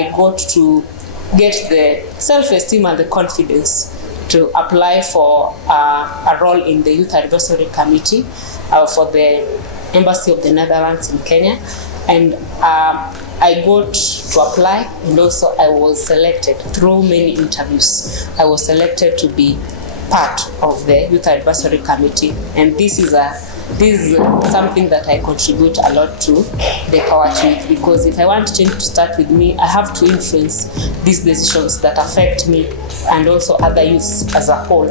I got to get the self-esteem and the confidence to apply for a role in the Youth Advisory Committee for the Embassy of the Netherlands in Kenya. And I got to apply, and also I was selected through many interviews. I was selected to be part of the Youth Advisory Committee, and this is something that I contribute a lot to the Power to Youth, because if I want change to start with me, I have to influence these decisions that affect me and also other youths as a whole.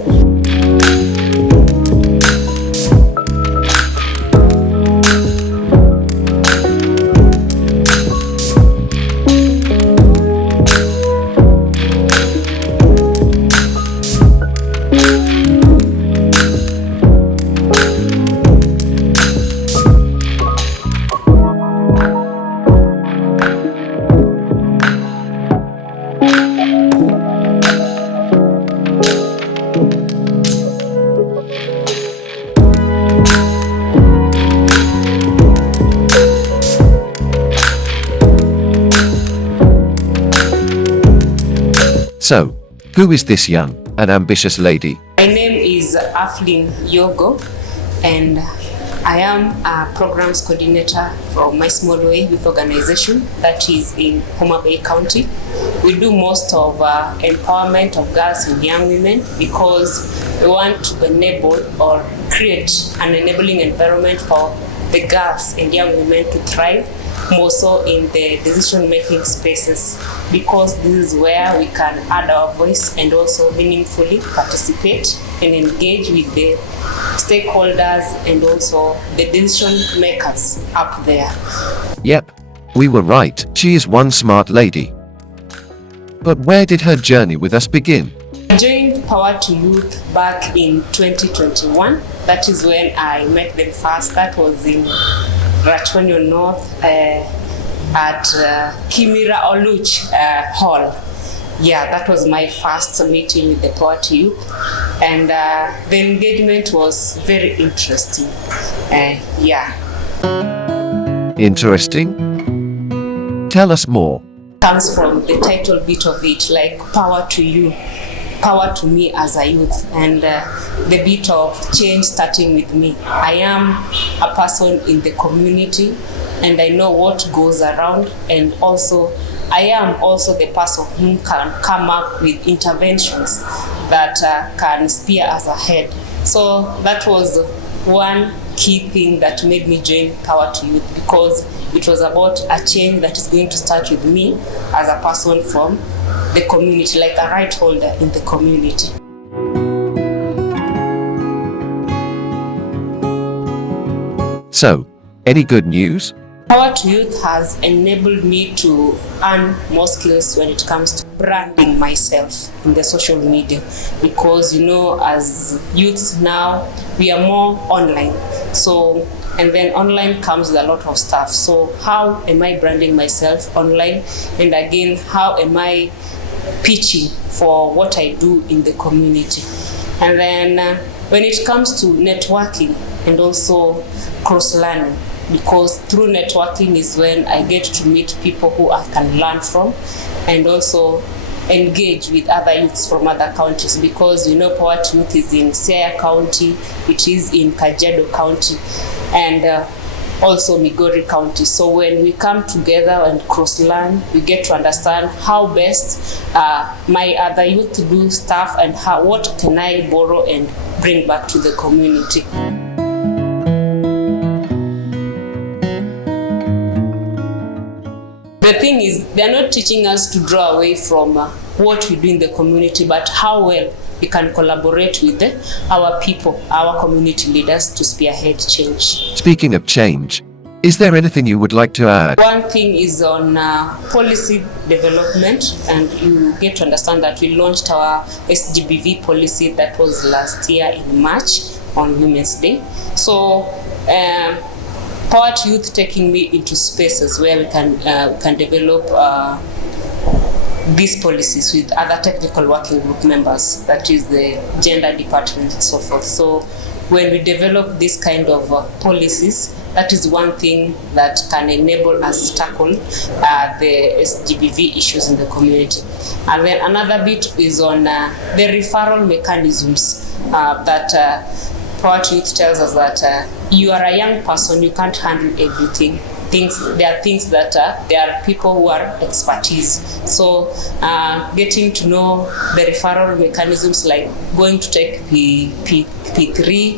So, who is this young and ambitious lady? My name is Aphline Yogo, and I am a programs coordinator from My Small Way Youth Organization that is in Homabay County. We do most of empowerment of girls and young women because we want to enable or create an enabling environment for the girls and young women to thrive, more so in the decision-making spaces, because this is where we can add our voice and also meaningfully participate and engage with the stakeholders and also the decision makers up there. Yep, we were right. She is one smart lady. But where did her journey with us begin? I joined Power to Youth back in 2021. That is when I met them first. That was in Ratonyo North at Kimira Oluch Hall. Yeah, that was my first meeting with the Power to Youth, and the engagement was very interesting. Yeah. Interesting? Tell us more. Comes from the title bit of it, like Power to You, power to me as a youth, and the bit of change starting with me. I am a person in the community, and I know what goes around, and also I am also the person who can come up with interventions that can steer us ahead. So that was one key thing that made me join Power to Youth, because it was about a change that is going to start with me as a person from the community, like a right holder in the community. So, any good news? Power to Youth has enabled me to earn more skills when it comes to branding myself in the social media, because as youths now, we are more online. So, and then online comes with a lot of stuff. So how am I branding myself online? And again, how am I pitching for what I do in the community? And then when it comes to networking and also cross-learning, because through networking is when I get to meet people who I can learn from, and also engage with other youths from other counties, because Power to Youth is in Siaya County, it is in Kajiado County, and also Migori County. So when we come together and cross-learn, we get to understand how best my other youth do stuff, and what can I borrow and bring back to the community. The thing is, they're not teaching us to draw away from what we do in the community, but how well we can collaborate with our people, our community leaders, to spearhead change. Speaking of change, is there anything you would like to add? One thing is on policy development, and you get to understand that we launched our SGBV policy that was last year in March on Women's Day. So Power to Youth taking me into spaces where we can develop these policies with other technical working group members, that is the gender department and so forth. So when we develop this kind of policies, that is one thing that can enable us to tackle the SGBV issues in the community. And then another bit is on the referral mechanisms that Power Youth tells us that you are a young person, you can't handle everything. There are things that there are people who are expertise. So getting to know the referral mechanisms, like going to take P3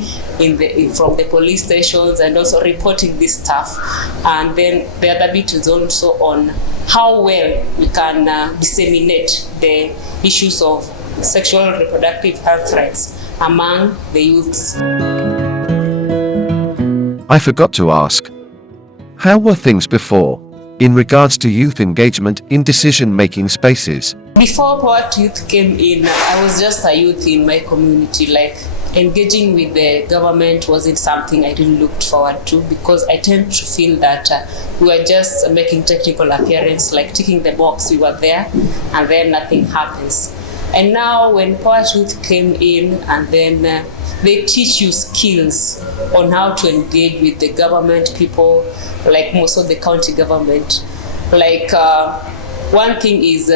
from the police stations and also reporting this stuff. And then the other bit is also on how well we can disseminate the issues of sexual and reproductive health rights among the youths. I forgot to ask, how were things before, in regards to youth engagement in decision-making spaces? Before Power Youth came in, I was just a youth in my community. Like, engaging with the government wasn't something I really looked forward to, because I tend to feel that we were just making technical appearance, like ticking the box, we were there, and then nothing happens. And now when Power Youth came in, and then they teach you skills on how to engage with the government people, like most of the county government. Like one thing is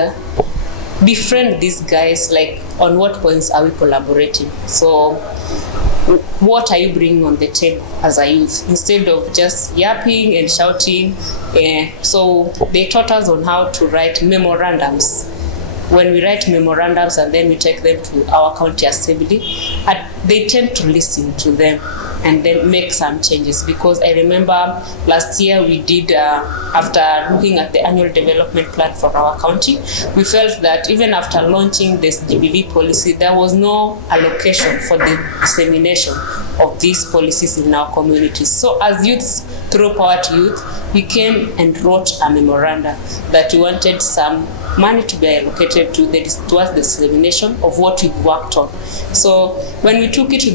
befriend these guys, like on what points are we collaborating? So what are you bringing on the table as a youth, instead of just yapping and shouting? So they taught us on how to write memorandums. When we write memorandums and then we take them to our county assembly, they tend to listen to them and then make some changes. Because I remember last year we did, after looking at the annual development plan for our county, we felt that even after launching this GBV policy, there was no allocation for the dissemination of these policies in our communities. So as youths, through Power to Youth, we came and wrote a memorandum that we wanted some money to be allocated towards the dissemination of what we've worked on. So when we took it to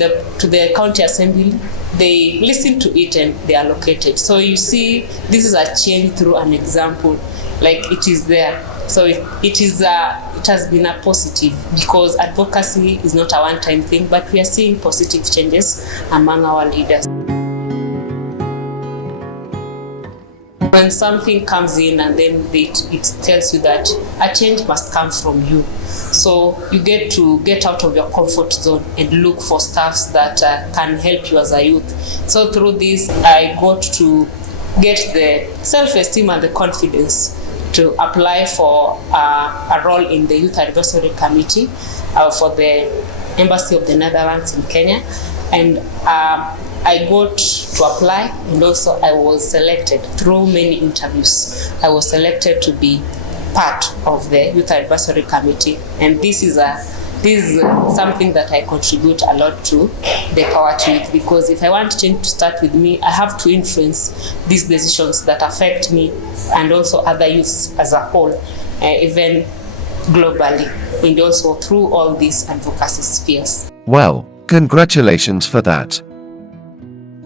the county assembly, they listened to it and they allocated. So you see, this is a change through an example, like it is there. So it has been a positive, because advocacy is not a one-time thing, but we are seeing positive changes among our leaders. When something comes in and then it tells you that a change must come from you, so you get to get out of your comfort zone and look for stuffs that can help you as a youth. So through this, I got to get the self-esteem and the confidence to apply for a role in the Youth Advisory Committee for the Embassy of the Netherlands in Kenya. And I got to apply, and also I was selected through many interviews. I was selected to be part of the Youth Advisory Committee, and this is something that I contribute a lot to the Power to Youth, because if I want change to start with me, I have to influence these decisions that affect me and also other youths as a whole, even globally, and also through all these advocacy spheres. Well, congratulations for that.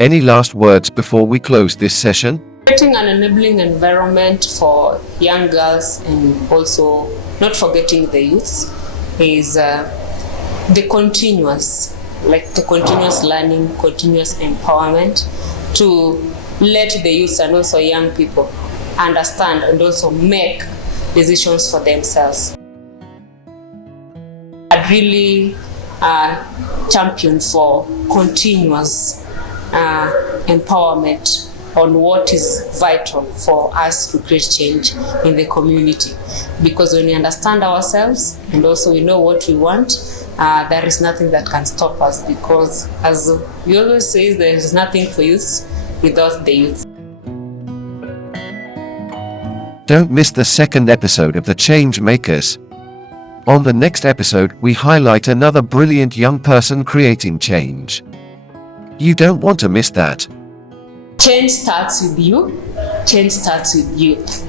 Any last words before we close this session? Creating an enabling environment for young girls, and also not forgetting the youths, is the continuous learning, continuous empowerment to let the youth and also young people understand and also make decisions for themselves. I'd really champion for continuous empowerment on what is vital for us to create change in the community. Because when we understand ourselves and also we know what we want, there is nothing that can stop us, because as we always say, there is nothing for youth without the youth. Don't miss the second episode of The Change Makers. On the next episode, we highlight another brilliant young person creating change. You don't want to miss that. Change starts with you. Change starts with youth.